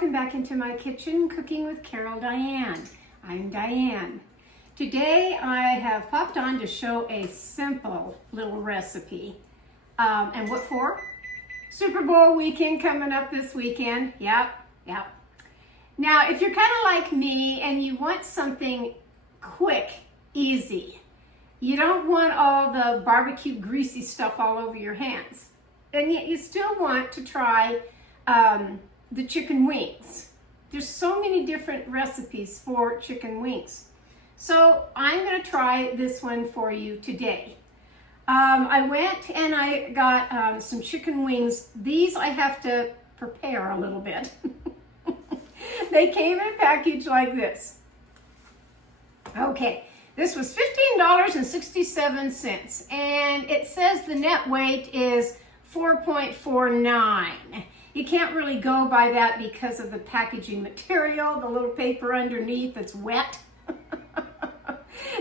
welcome back into my kitchen, Cooking with Carol Diane. I'm Diane. Today I have popped on to show a simple little recipe. And what for? Super Bowl weekend coming up this weekend. Yep. Now, if you're kind of like me and you want something quick, easy, you don't want all the barbecue greasy stuff all over your hands, and yet you still want to try the chicken wings. There's so many different recipes for chicken wings. So I'm going to try this one for you today. I went and I got some chicken wings. These I have to prepare a little bit. They came in a package like this. Okay, this was $15.67, and it says the net weight is 4.49. You can't really go by that because of the packaging material, the little paper underneath that's wet.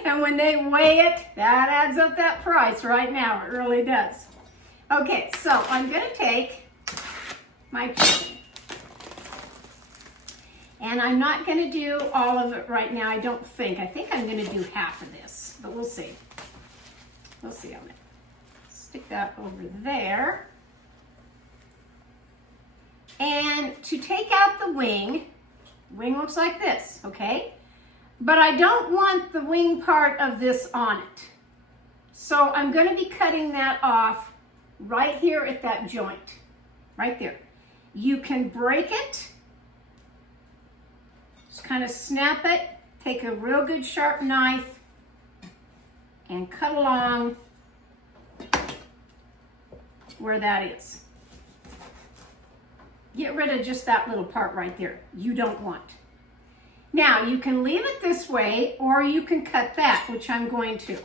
And when they weigh it, that adds up that price right now. It really does. Okay, so I'm going to take my chicken. And I'm not going to do all of it right now, I don't think. I think I'm going to do half of this, but we'll see. We'll see on it. Stick that over there. And to take out the wing looks like this, okay? But I don't want the wing part of this on it. So I'm going to be cutting that off right here at that joint, right there. You can break it, just kind of snap it, take a real good sharp knife and cut along where that is. Get rid of just that little part right there. You don't want. Now, you can leave it this way, or you can cut that, which I'm going to.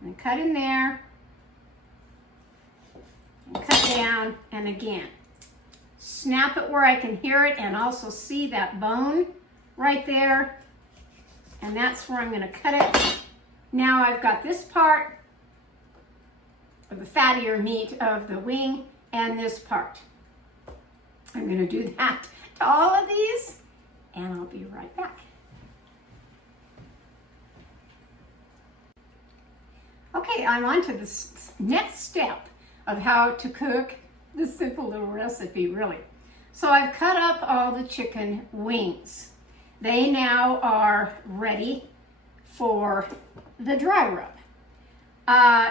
And cut in there, and cut down, and again. Snap it where I can hear it and also see that bone right there. And that's where I'm going to cut it. Now I've got this part of the fattier meat of the wing and this part. I'm going to do that to all of these, and I'll be right back. Okay, I'm on to the next step of how to cook this simple little recipe, really. So I've cut up all the chicken wings. They now are ready for the dry rub.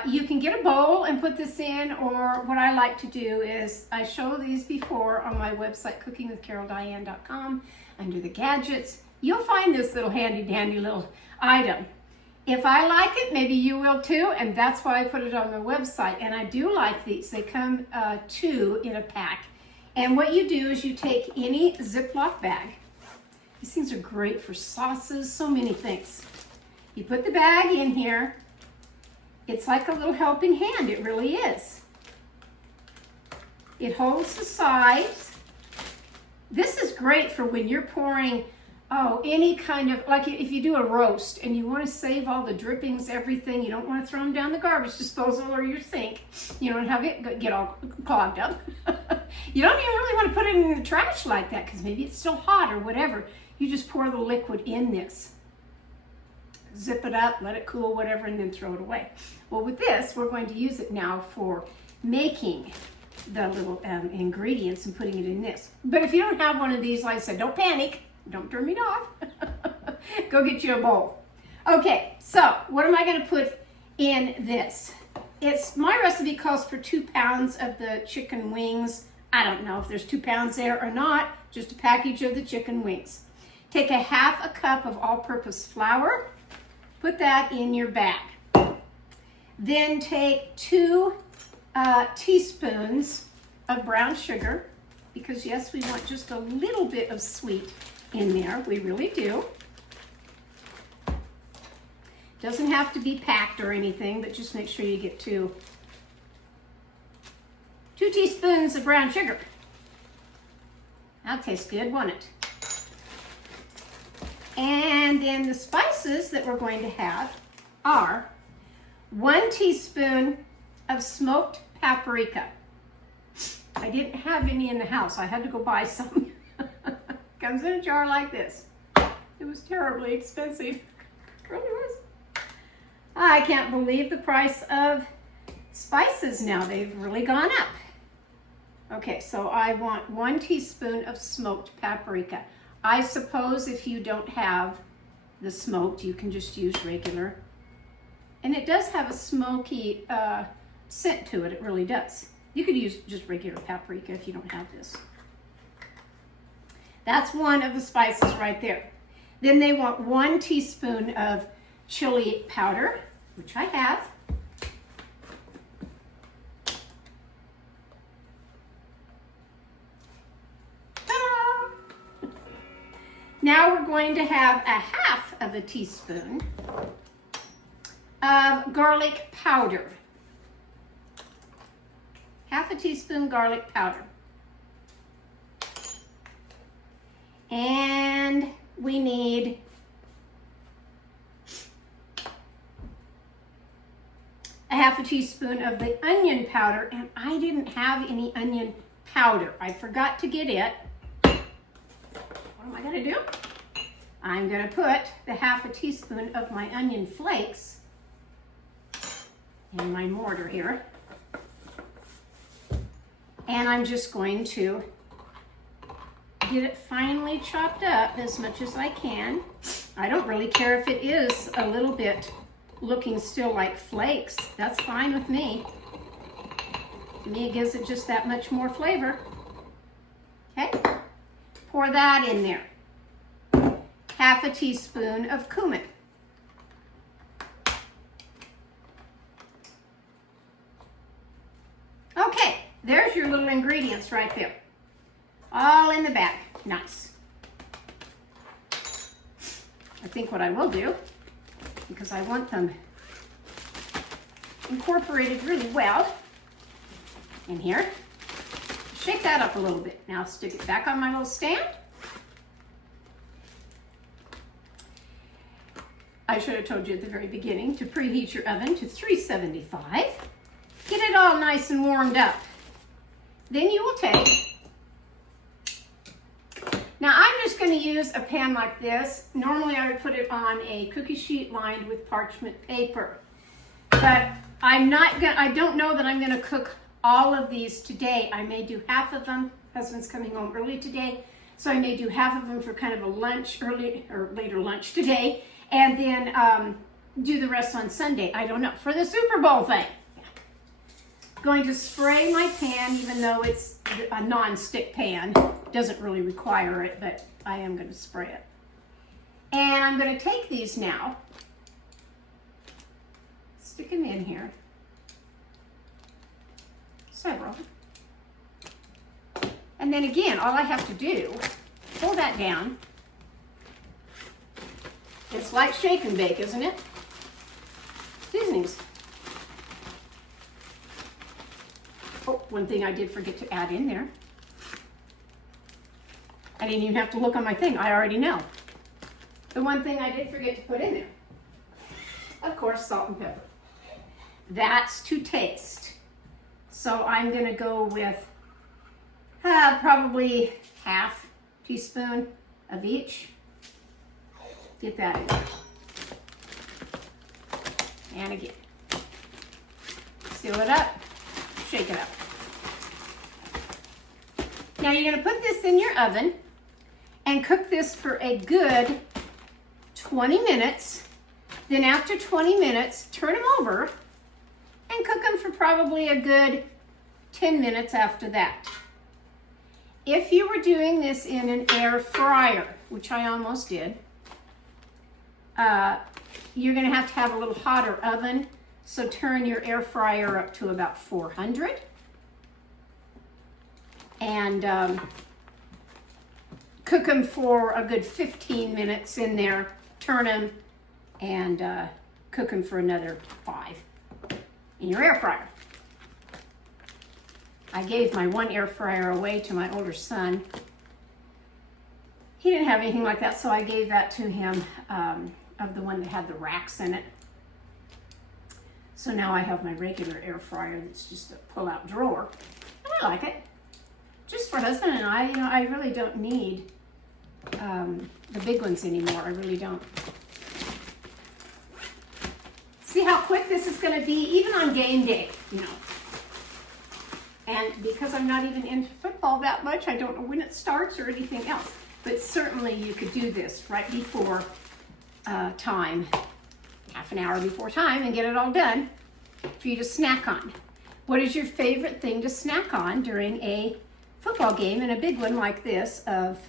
You can get a bowl and put this in, or what I like to do is, I show these before on my website, cookingwithcaroldiane.com. Under the gadgets, you'll find this little handy dandy little item. If I like it, maybe you will too, and that's why I put it on my website. And I do like these. They come two in a pack. And what you do is you take any Ziploc bag. These things are great for sauces, so many things. You put the bag in here. It's like a little helping hand, it really is. It holds the sides. This is great for when you're pouring, any kind of, like if you do a roast and you want to save all the drippings, everything, you don't want to throw them down the garbage disposal or your sink. You don't have it get all clogged up. You don't even really want to put it in the trash like that because maybe it's still hot or whatever. You just pour the liquid in this. Zip it up, let it cool, whatever, and then throw it away. Well, with this, we're going to use it now for making the little ingredients and putting it in this. But if you don't have one of these, like I said, don't panic. Don't turn me off. Go get you a bowl. Okay, so what am I going to put in this? My recipe calls for 2 pounds of the chicken wings. I don't know if there's 2 pounds there or not, just a package of the chicken wings. Take a half a cup of all-purpose flour. Put that in your bag. Then take 2 teaspoons of brown sugar, because yes, we want just a little bit of sweet in there. We really do. Doesn't have to be packed or anything, but just make sure you get 2 teaspoons of brown sugar. That tastes good, won't it? And then the spices that we're going to have are 1 teaspoon of smoked paprika. I didn't have any in the house. I had to go buy some. Comes in a jar like this. It was terribly expensive. It really was. I can't believe the price of spices now. They've really gone up. Okay, so I want 1 teaspoon of smoked paprika. I suppose if you don't have the smoked, you can just use regular. And it does have a smoky scent to it. It really does. You could use just regular paprika if you don't have this. That's one of the spices right there. Then they want 1 teaspoon of chili powder, which I have. Ta-da! Now we're going to have a 1/2 teaspoon of garlic powder. 1/2 teaspoon garlic powder. And we need a 1/2 teaspoon of the onion powder, and I didn't have any onion powder. I forgot to get it. What am I gonna do? I'm gonna put the 1/2 teaspoon of my onion flakes in my mortar here. And I'm just going to get it finely chopped up as much as I can. I don't really care if it is a little bit looking still like flakes. That's fine with me. To me, it gives it just that much more flavor. Okay, pour that in there. 1/2 teaspoon of cumin. Okay, there's your little ingredients right there. All in the bag. Nice. I think what I will do, because I want them incorporated really well in here, shake that up a little bit. Now stick it back on my little stand. I should have told you at the very beginning to preheat your oven to 375. Get it all nice and warmed up. Then you will take, now I'm just going to use a pan like this. Normally I would put it on a cookie sheet lined with parchment paper. But I don't know that I'm going to cook all of these today. I may do 1/2 of them. Husband's coming home early today, so I may do 1/2 of them for kind of a lunch, early or later lunch today, and then do the rest on Sunday. I don't know, for the Super Bowl thing. Going to spray my pan, even though it's a non-stick pan. Doesn't really require it, but I am going to spray it. And I'm going to take these now, stick them in here, several. And then again, all I have to do, pull that down. It's like shake and bake, isn't it? Seasonings. Oh, one thing I did forget to add in there. I didn't even have to look on my thing. I already know. The one thing I did forget to put in there. Of course, salt and pepper. That's to taste. So I'm going to go with probably 1/2 teaspoon of each. Get that in there. And again. Seal it up. Shake it up. Now you're going to put this in your oven and cook this for a good 20 minutes. Then after 20 minutes, turn them over and cook them for probably a good 10 minutes after that. If you were doing this in an air fryer, which I almost did, you're going to have a little hotter oven. So turn your air fryer up to about 400. And cook them for a good 15 minutes in there. Turn them and cook them for another 5 in your air fryer. I gave my one air fryer away to my older son. He didn't have anything like that, so I gave that to him, of the one that had the racks in it. So now I have my regular air fryer that's just a pull-out drawer. And I like it. just for husband and I, I really don't need the big ones anymore. I really don't. See how quick this is going to be, even on game day, And because I'm not even into football that much, I don't know when it starts or anything else. But certainly you could do this right before time, half an hour before time, and get it all done for you to snack on. What is your favorite thing to snack on during a football game, and a big one like this of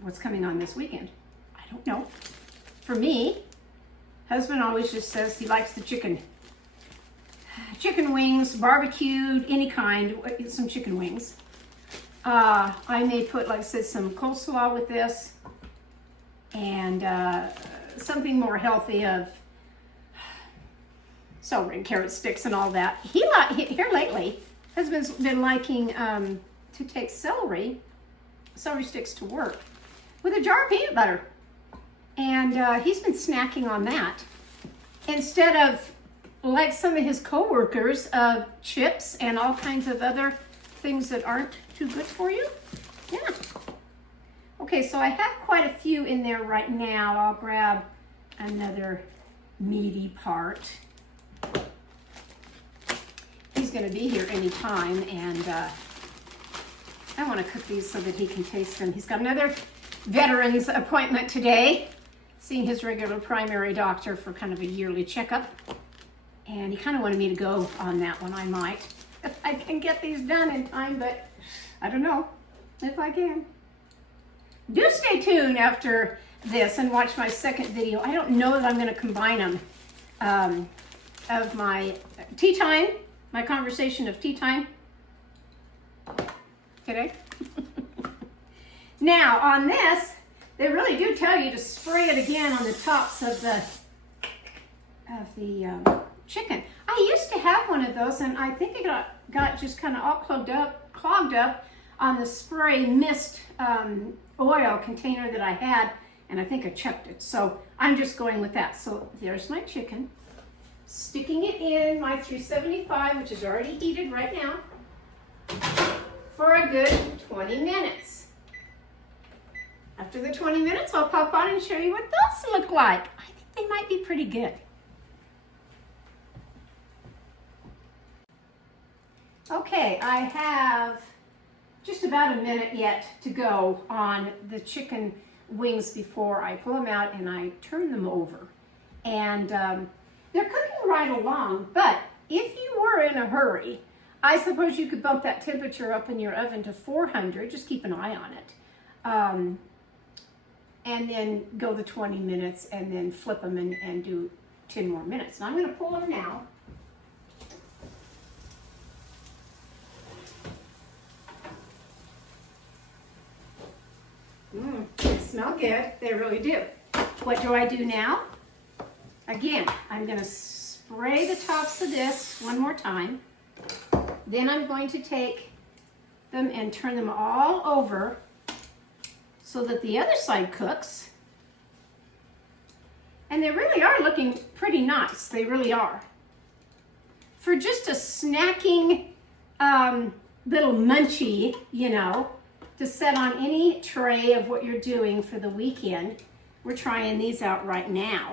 what's coming on this weekend? I don't know. For me, husband always just says he likes the chicken wings, barbecued, any kind, some chicken wings. I may put, like I said, some coleslaw with this, and something more healthy of celery and carrot sticks and all that. Here lately, husband's been liking to take celery sticks to work with a jar of peanut butter. And he's been snacking on that instead of, like some of his coworkers, chips and all kinds of other things that aren't too good for you. Yeah. Okay, so I have quite a few in there right now. I'll grab another meaty part. He's going to be here anytime, and I want to cook these so that he can taste them. He's got another veterans appointment today, seeing his regular primary doctor for kind of a yearly checkup. And he kind of wanted me to go on that one. I might, if I can get these done in time, but I don't know if I can. Do stay tuned after this and watch my second video. I don't know that I'm going to combine them of my tea time, my conversation of tea time today. Now on this, they really do tell you to spray it again on the tops of the chicken. I used to have one of those, and I think it got just kind of all clogged up on the spray mist oil container that I had, and I think I chucked it. So I'm just going with that. So there's my chicken. Sticking it in my 375, which is already heated right now, for a good 20 minutes. After the 20 minutes, I'll pop on and show you what those look like. I think they might be pretty good. Okay, I have just about a minute yet to go on the chicken wings before I pull them out and I turn them over. And they're cooking right along, but if you were in a hurry, I suppose you could bump that temperature up in your oven to 400, just keep an eye on it. And then go the 20 minutes and then flip them and do 10 more minutes. And I'm going to pull them now. They smell good. They really do. What do I do now? Again, I'm going to spray the tops of this one more time. Then I'm going to take them and turn them all over so that the other side cooks. And they really are looking pretty nice. They really are. For just a snacking little munchie, to set on any tray of what you're doing for the weekend. We're trying these out right now.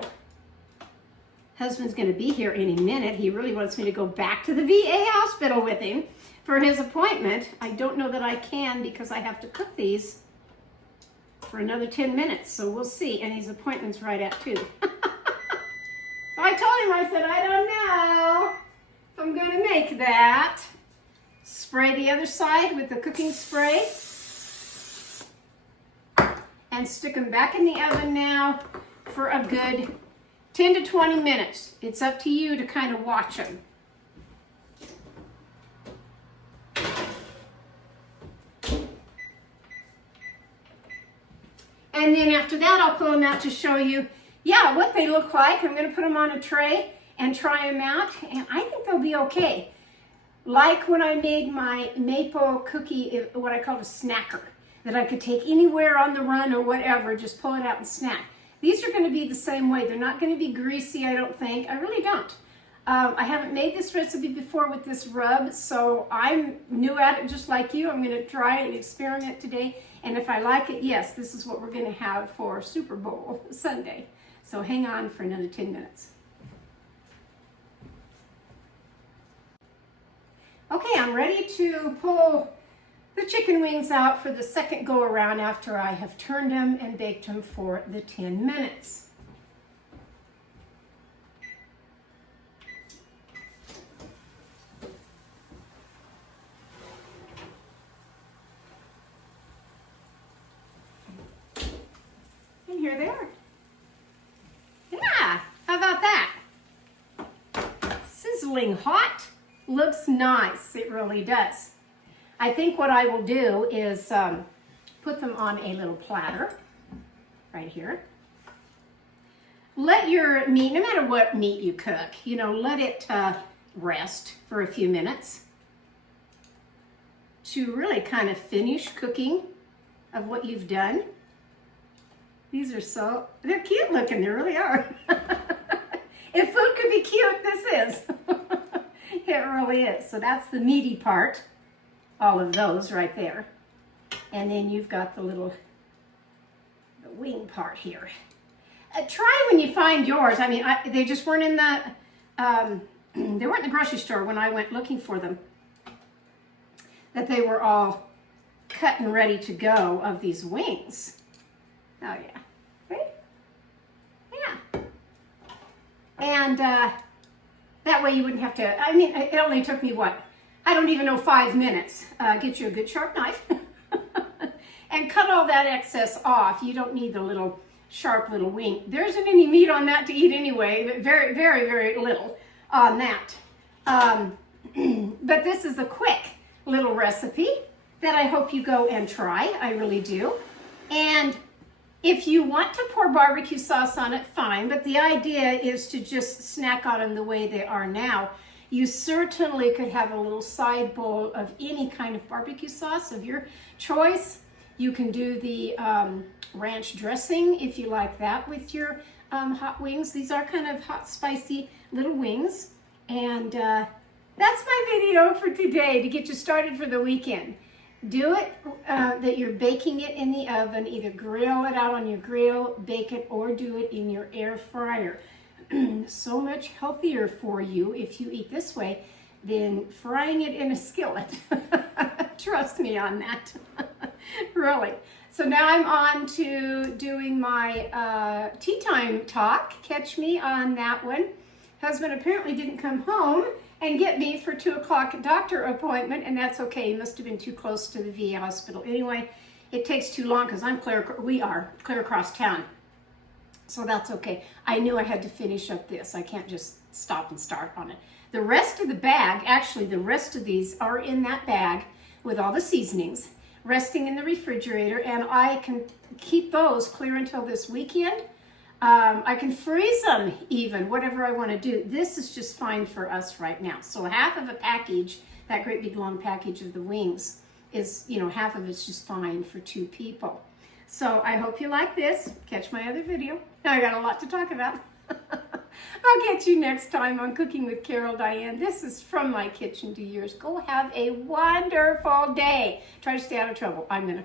Husband's going to be here any minute. He really wants me to go back to the VA hospital with him for his appointment. I don't know that I can because I have to cook these for another 10 minutes, so we'll see. And his appointment's right at 2. So I told him, I said, I don't know if I'm going to make that. Spray the other side with the cooking spray. And stick them back in the oven now for a good 10 to 20 minutes. It's up to you to kind of watch them. And then after that, I'll pull them out to show you, what they look like. I'm going to put them on a tray and try them out, and I think they'll be okay. Like when I made my maple cookie, what I called a snacker, that I could take anywhere on the run or whatever, just pull it out and snack. These are going to be the same way. They're not going to be greasy, I don't think. I really don't. I haven't made this recipe before with this rub, so I'm new at it just like you. I'm going to try and experiment today, and if I like it, yes, this is what we're going to have for Super Bowl Sunday. So hang on for another 10 minutes. Okay, I'm ready to pull the chicken wings out for the second go around after I have turned them and baked them for the 10 minutes. And here they are. Yeah, how about that? Sizzling hot. Looks nice, it really does. I think what I will do is put them on a little platter right here. Let your meat, no matter what meat you cook, you know, let it rest for a few minutes to really kind of finish cooking of what you've done. These are they're cute looking, they really are. If food could be cute, this is. It really is. So that's the meaty part, all of those right there. And then you've got the wing part here. Try when you find yours. I mean, they just weren't in the, they weren't in the grocery store when I went looking for them. That they were all cut and ready to go of these wings. Oh yeah, right? Yeah. And that way you wouldn't have to, I mean, it only took me what? I don't even know, 5 minutes. Get you a good sharp knife and cut all that excess off. You don't need the little sharp little wing. There isn't any meat on that to eat anyway. Very, very, very little on that. But this is a quick little recipe that I hope you go and try. I really do. And if you want to pour barbecue sauce on it, fine, but the idea is to just snack on them the way they are now. You certainly could have a little side bowl of any kind of barbecue sauce of your choice. You can do the ranch dressing if you like that with your hot wings. These are kind of hot, spicy little wings. And that's my video for today to get you started for the weekend. Do it that you're baking it in the oven. Either grill it out on your grill, bake it, or do it in your air fryer. So much healthier for you if you eat this way than frying it in a skillet. Trust me on that. Really. So now I'm on to doing my tea time talk. Catch me on that one. Husband apparently didn't come home and get me for 2 o'clock doctor appointment, and that's okay. He must have been too close to the VA hospital. Anyway, it takes too long because we are clear across town. So that's okay. I knew I had to finish up this. I can't just stop and start on it. The rest of the bag, actually the rest of these are in that bag with all the seasonings, resting in the refrigerator, and I can keep those clear until this weekend. I can freeze them even, whatever I want to do. This is just fine for us right now. So half of a package, that great big long package of the wings is, you know, half of it's just fine for 2 people. So I hope you like this. Catch my other video. Now I got a lot to talk about. I'll get you next time on Cooking with Carol Diane. This is from my kitchen to yours. Go have a wonderful day. Try to stay out of trouble. I'm going to